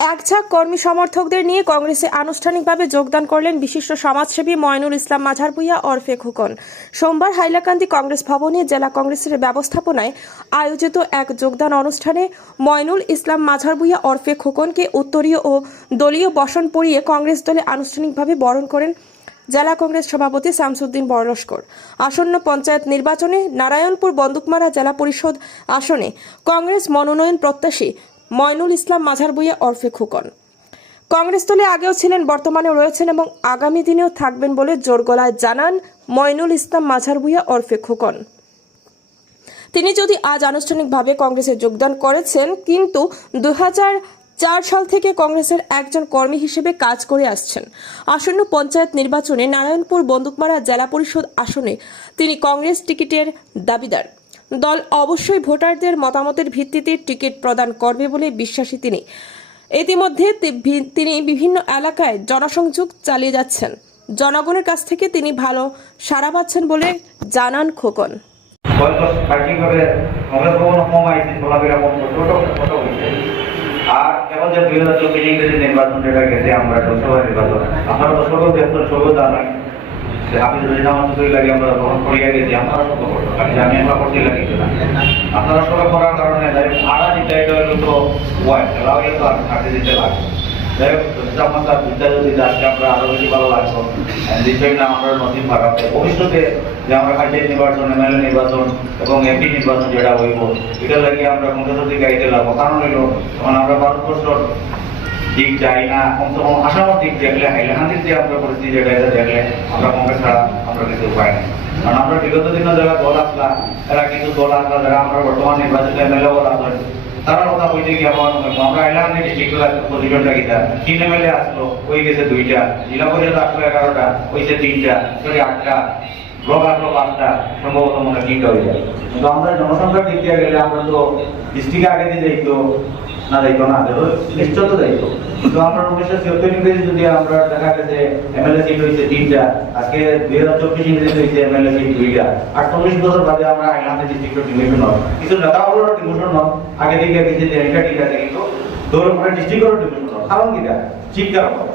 একঝাঁক কর্মী সমর্থকদের নিয়ে কংগ্রেসে আনুষ্ঠানিকভাবে যোগদান করলেন বিশিষ্ট সমাজসেবী ময়নুল ইসলাম মাঝার ভূঁইয়া ওরফে খোকন। সোমবার হাইলাকান্দি কংগ্রেস ভবনে জেলা কংগ্রেসের ব্যবস্থাপনায় আয়োজিত এক যোগদান অনুষ্ঠানে ময়নুল ইসলাম মাঝার ভূঁইয়া ওরফে খোকনকে উত্তরীয় ও দলীয় বসন পরিয়ে কংগ্রেস দলে আনুষ্ঠানিকভাবে বরণ করেন জেলা কংগ্রেস সভাপতি শামসুদ্দিন বড়লস্কর। আসন্ন পঞ্চায়েত নির্বাচনে নারায়ণপুর বন্দুকমারা জেলা পরিষদ আসনে কংগ্রেস মনোনয়ন প্রত্যাশী ময়নুল ইসলাম মাঝার ভূঁইয়া ওরফে খোকন কংগ্রেস দলে আগেও ছিলেন, বর্তমানেও রয়েছেন এবং আগামী দিনেও থাকবেন বলে জোর গলায় জানান ময়নুল ইসলাম মাঝার ভূঁইয়া ওরফে খোকন। তিনি যদি আজ আনুষ্ঠানিকভাবে কংগ্রেসে যোগদান করেছেন, কিন্তু 2004 সাল থেকে কংগ্রেসের একজন কর্মী হিসেবে কাজ করে আসছেন। আসন্ন পঞ্চায়েত নির্বাচনে নারায়ণপুর বন্দুকমারা জেলা পরিষদ আসনে তিনি কংগ্রেস টিকিটের দাবিদার। দল অবশ্যই ভোটারদের মতামতের ভিত্তিতে টিকিট প্রদান করবে বলে বিশ্বাসী তিনি। ইতিমধ্যে তিনি বিভিন্ন এলাকায় জনসংযোগ চালিয়ে যাচ্ছেন। জনগণের কাছ থেকে তিনি ভালো সাড়া পাচ্ছেন বলে জানান খোকন। আর কেবল যে 2024 নির্বাচন যেটা গেছে আমরা লোকসভা নির্বাচন, আপনারা তো সকল ব্যস্ত সকল জানেন আপনি যদি জামাতই লাগে আমরা গ্রহণ করিয়া গেছি, আপনারা সব করতো আমি আমরা করতে লাগিয়েছি না, আপনারা সবাই করার কারণে আড়া দিতে এটা হলো তো ওয়াইটাও কিন্তু আগে দিতে লাগে। যাই হোক জামাতা বিদ্যা যদি আজকে আমরা আরো বেশি ভালো লাগতো দিচ্ছই না, আমরা নদী খারাপ ভবিষ্যতে যে আমরা পঞ্চায়েত নির্বাচন, এমএলএ নির্বাচন এবং এমপি নির্বাচন যেটা হইব এটা লাগে আমরা কংগ্রেস দিকে গাইতে লাগবো। কারণ হইলো তখন আমরা ভারতবর্ষর দিক যাই না, কমসে কম আসামের দিক দেখলে হাইলাকান্দির যে আমরা পরিস্থিতি যেটা এটা দেখলে আমরা কংগ্রেস ছাড়া আমরা কিছু উপায় নেই। কারণ আমরা বিগত দিনের যারা দল আসলা, এরা কিছু দল আসলা যারা আমরা বর্তমান নির্বাচনে এমএলএ বলা হয় তারা কথা বলতে গিয়ে আমরা হাইলাকান্দি ডিস্ট্রিক্টের পজিশনটা কিনা 3 এমএলএ আসলো, ওই গেছে 2টা, জেলা পরিষদ আসলো 11টা, হয়েছে 3টা, সরি 8টা, ব্লক আসলো 5টা, সম্ভবত মনে 3টা হয়ে যায়। কিন্তু আমরা জনসংখ্যার দিক দিয়ে গেলে আমরা তো ডিস্ট্রিক্টে আগে দিয়ে যাইতো না, যাইতো না, নিশ্চয় তো যাইতো। কিন্তু আমরা 1976 যদি আমরা দেখা গেছে এমএলএ সিট হয়েছে 3টা, আজকে 2024 হয়েছে এমএলএ সিট 2টা, 48 বছর বাদে আমরা হাইলাকান্দি ডিস্ট্রিক্টের ডিভিশন হয় কিছু নেতাগুলোর ডিভিশন হয় আগে দিকে গেছে যে এটা ঠিক আছে, কিন্তু দৌড় করে ডিস্ট্রিক্টের ডিভিশন হয়। কারণ কিটা শিক্ষার অভাব,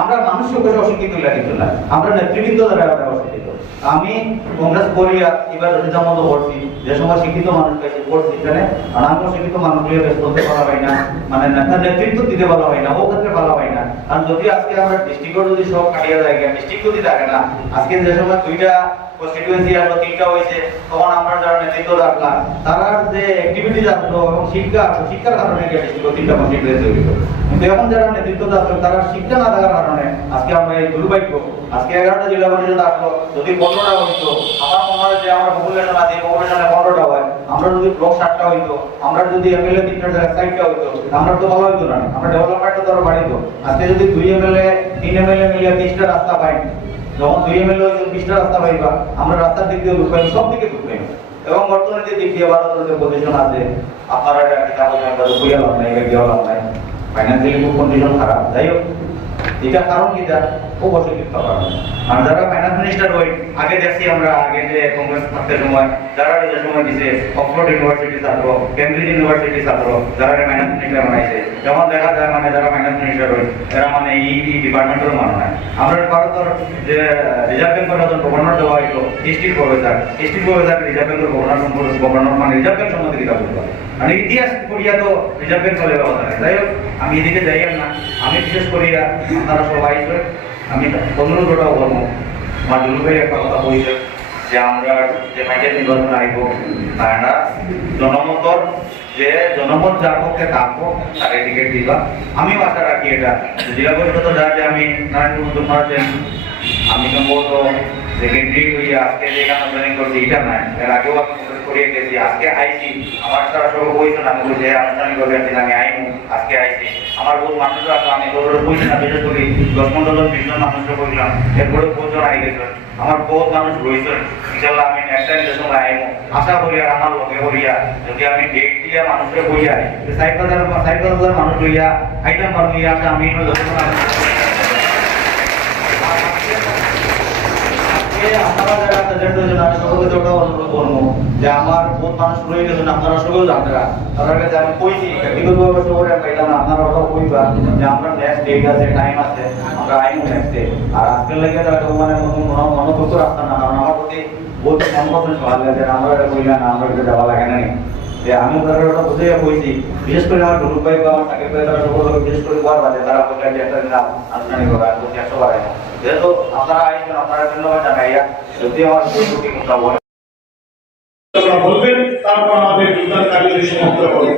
আমরা মানুষের কাছে অশিক্ষিত কিন্তু না, আমরা নেতৃবৃন্দ দ্বারা অশিক্ষিত। আমি কংগ্রেস করিয়া এবার রচিতার মতো করছি, যে সময় শিক্ষিত মানুষ কাছে করছি সেখানে আমিও শিক্ষিত মানুষগুলো বেশ বলতে পারা হয় না, মানে নেতার নেতৃত্ব দিতে ভালো হয় না, ও ক্ষেত্রে ভালো হয় না। কারণ যদি আজকে আমরা ডিস্ট্রিক্টও যদি সব কাটিয়ে যায়, ডিস্ট্রিক্ট যদি থাকে না, আজকে যে সময় 2টা কনস্টিটিউয়েন্সি আসলো 3টা হয়েছে, তখন আমরা যারা নেতৃত্ব রাখলাম তারা যে অ্যাক্টিভিটিস আসলো এবং শিক্ষার কারণে ডিস্ট্রিক্ট 3টা কনস্টিটিউয়েন্সি হইল। কিন্তু এখন যারা নেতৃত্ব আসলো তারা শিক্ষা না থাকার কারণে আজকে আমরা এই দুর্ভাগ্য, আজকে 11টা জেলা পরিষদ আসলো, যদি 15টা হইতো, আমার মনে হয় যে আমরা পপুলেশন আছে, পপুলেশনে 15টা হয়, আমরা যদি ব্লক 7টা হইতো, আমরা যদি এমএলএ 3টা জায়গায় 4টা হইতো, আমরা তো ভালো হইতো না, আমরা ডেভেলপমেন্টটা ধরো বাড়িতো। আজকে যদি 2 এমএলএ 3 এমএলএ মিলিয়ে 30টা রাস্তা পাই, যখন 2 এমএলএ হইতো 20টা রাস্তা পাইবা, আমরা রাস্তার দিক দিয়ে ঢুকবাই, সব দিকে ঢুকবাই। এবং অর্থনৈতিক দিক দিয়ে ভারতের পজিশন আছে, আপনারা এটা বুঝিয়ে লাভ নাই, এটা গিয়ে লাভ নাই, ফাইন্যান্সিয়ালি খুব কন্ডিশন খারাপ। যাই হোক এটা কারণ কি যা খুব অশিক্ষিত কারণ। আর যারা ফাইন্যান্স মিনিস্টার হই আগে দেখছি আমরা, আগে যে কংগ্রেস থাকতে সময় যারা যে সময় দিছে অক্সফোর্ড ইউনিভার্সিটি ছাত্র, কেমব্রিজ ইউনিভার্সিটি ছাত্র যারা ফাইন্যান্স মিনিস্টার বানাইছে, যেমন দেখা যায় মানে যারা ফাইন্যান্স মিনিস্টার হই এরা মানে এই ডিপার্টমেন্টেরও মানুষ নাই। আমরা ভারতের যে রিজার্ভ ব্যাংকের নতুন গভর্নর দেওয়া হইতো হিস্ট্রির প্রফেসর রিজার্ভ ব্যাংকের গভর্নর মানে রিজার্ভ ব্যাংক সম্বন্ধে কিতাব বলতো, মানে ইতিহাস পড়িয়া তো রিজার্ভ ব্যাংক চলে ব্যবস্থা নেই। যাই হোক আমি এদিকে যাই না, আমি বিশেষ করিয়া আপনারা সবাই আমি অনুরোধটাও করবো, আমার দুলুভাই একটা কথা বলছে যে আমরা যে পঞ্চায়েত নির্বাচন আইব তারা জনমতর যে জনমত যার পক্ষে থাকবো তাকে টিকিট দিবা। আমিও আশা রাখি এটা জেলা পরিষদ যা যে আমি নারায়ণপুর তোমার আমি সম্ভবত সেকেন্ডারি হইয়া আজকে যে এখানে প্ল্যানিং করছি এটা নাই, এর আগেও আমি করিয়ে গেছি, আজকে আইছি আমার তারা সব বইছে না, আমি বলছি আনুষ্ঠানিক ভাবে আমি আইনু আজকে আইছি। আমার বহু মানুষ আসলো, আমি তোর বইছি না, বিশেষ করি 10-15 জন 20 জন মানুষকে বললাম, এরপরে বহুজন আই গেছেন, আমার বহুত মানুষ রয়েছেন। ইনশাল্লাহ আমি নেক্সট টাইম যে সময় আইমু আশা করি আর আমার লগে করিয়া যদি আমি ডেট দিয়া মানুষকে বইয়া 60,000 মানুষ লইয়া আইটেম পারবো ইয়া আমি আজকে আপনারা যারা প্রেজেন্ট হয়েছেন আমি সকলকে ওটা অনুরোধ করবো যে আমার বহুত মানুষ রয়ে গেছেন আপনারা সকল জানতেরা তাদের কাছে আমি কইছি ব্যক্তিগতভাবে সকলে পাইলাম না আপনারা ওটাও কইবা যে আমরা নেক্সট ডেট আছে টাইম আছে আমরা আইমু নেক্সট ডে আর আজকের লাগে তারা মানে মনোভক্ত রাখতাম না কারণ আমার প্রতি বহুত সম্পর্ক ভালো লাগে আমরা এটা কইলা না আমরা এটা দেওয়া লাগে না যে আমি তাদের ওটা বুঝে কইছি বিশেষ করে আমার গ্রুপ ভাই বা আমার সাকিব ভাই তারা সকল বিশেষ করে বার বাজে তারা বললেন যে একটা দিন আলোচনা করা বলছি 100 বার যেহেতু আপনারা আইসেন আপনারা ধন্যবাদ জানাইয়া যদি আমার ছুটি কথা বলে বলবেন তারপর আমাদের যোগদান কার্যসূচি সমাপ্ত করব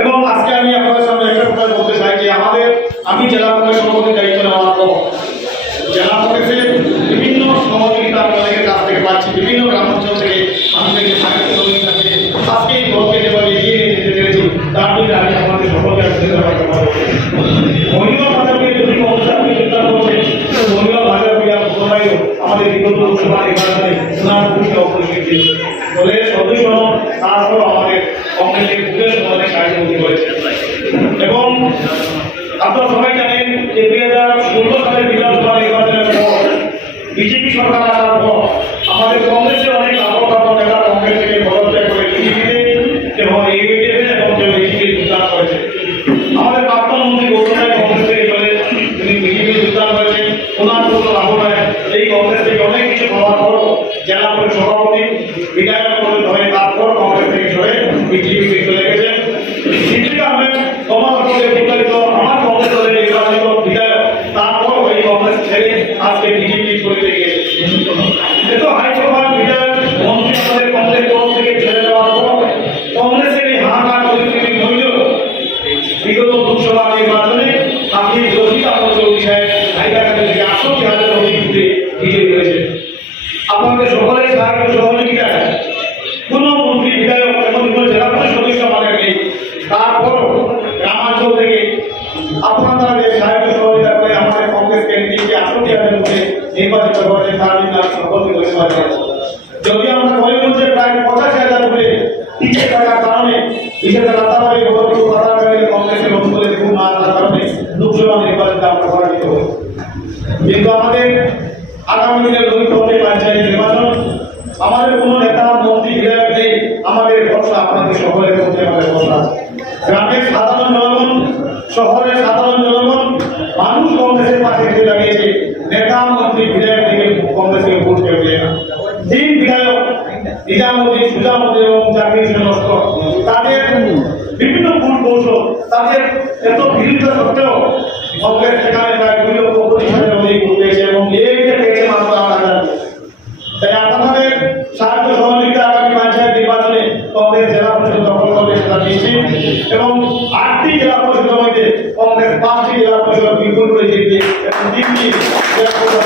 এবং আজকে আমি আপনাদের সামনে একটা কথা বলতে চাই যে আমি জেলা কংগ্রেস সভাপতির দায়িত্ব নেওয়ার পর জেলা কংগ্রেসের বিভিন্ন সহযোগিতা আপনাদের কাছ থেকে পাচ্ছি বিভিন্ন গ্রামাঞ্চল থেকে আমাদের যে সাহিত্য কর্মী আছে আজকে এই দলকে যেভাবে এগিয়ে নিয়ে যেতে পেরেছি তার জন্য আমি আমাদের সকলকে ধন্যবাদ জানাবো। মহিলা ভাষাকে যদি অনুষ্ঠানকে যোগদান করছেন মহিলা ভাষা ক্রীড়া প্রথমায়ও আমাদের বিগত লোকসভা নির্বাচনে ওনার ভূমিকা অপরিসীম ছিল দলের সদস্য তারপর আমাদের কংগ্রেসের বুথের সমাজে সাহায্য করেছে এবং আপনারা সবাই জানেন যে 2016 সালের বিধানসভা নির্বাচনের পর বিজেপি সরকার আসার পর আমাদের কংগ্রেসের অনেক আবহাওয়া নেতা কংগ্রেস থেকে পদত্যাগ করে বিজেপিতে এবং ইউডিএফ এবং বিজেপি যোগদান করেছে। আমাদের প্রাক্তন মন্ত্রী গৌতম রায় কংগ্রেস থেকে চলে তিনি বিজেপি যোগদান করেছেন ওনার কোনো লাভ নয় এই কংগ্রেস থেকে অনেক কিছু পাওয়ার পরও জেলা পরিষদ সভাপতি বিধায়ক পর্যন্ত হয়ে তারপর কংগ্রেস থেকে সরে বিজেপিতে চলে গেছেন। শিক্ষিকা হলেন সমাজ পরিচালিত আমার কংগ্রেস দলের নির্বাচিত বিধায়ক তারপর ওই কংগ্রেস ছেড়ে আজকে বিজেপি চলে গেছে। এত হাইপ্রোফাইল বিধায়ক মন্ত্রী আমাদের কংগ্রেস তরফ থেকে ছেড়ে দেওয়ার পর কংগ্রেসের এই হাহাকার পরিস্থিতি হইল বিগত লোকসভা নির্বাচনে আপনি রশিদ আহমদ চৌধুরী সাহেব হাইলাকান্দি থেকে 68,000 অধিক বিজয়ী হয়েছে। আপনাদের সকলের সাহায্য সহযোগিতায় কোন মন্ত্রী বিধায়ক এবং জেলা পরিষদ সদস্য আমাদের নেই তারপরও গ্রামাঞ্চল থেকে আপনারা যে সাহায্য সহযোগিতা করে আমাদের কংগ্রেস কেন্দ্রীকে 68,000 মধ্যে নির্বাচিত করেছেন তার জন্য আমি সকলকে ধন্যবাদ জানাচ্ছি। যদি আমরা করিমগঞ্জে প্রায় 85,000 মধ্যে টিকে থাকার কারণে বিশেষ রাতাবাড়ি গতকাল পাতাকারী কংগ্রেসের অনুকূলে খুব না থাকার কারণে লোকসভা নির্বাচনে আমরা পরাজিত হই কিন্তু আমাদের আগামী দিনের লক্ষ্য পঞ্চায়েত নির্বাচন আমাদের কোনো নেতা মন্ত্রী বিধায়ক নেই আমাদের ভরসা আপনাদের সকলের মধ্যে আমাদের ভরসা আছে। গ্রামের সাধারণ জনগণ শহরের সাধারণ জনগণ মানুষ কংগ্রেসের পাশে এসে দাঁড়িয়েছে নেতা মন্ত্রী বিধায়ক থেকে কংগ্রেসকে ভোট কেউ দেয় না। তিন বিধায়ক নিজামুদ্দিন সুজামুদ্দিন এবং জাকির হোসেন লস্কর তাদের বিভিন্ন ভুল কৌশল তাদের এত বিরুদ্ধ সত্ত্বেও কংগ্রেস সেখানে প্রায় 2,25,000 অধিক ভোট পেয়েছে এবং এইটা পেয়েছে মাত্র 8,000। তাই আপনাদের সাহায্য সহযোগিতা আগামী পঞ্চায়েত নির্বাচনে কংগ্রেস জেলা পরিষদ দখল করবে সেটা নিশ্চিত এবং 8টি জেলা পরিষদের মধ্যে কংগ্রেস 5টি জেলা পরিষদ বিপুল করে জিতবে এবং 3টি জেলা পরিষদ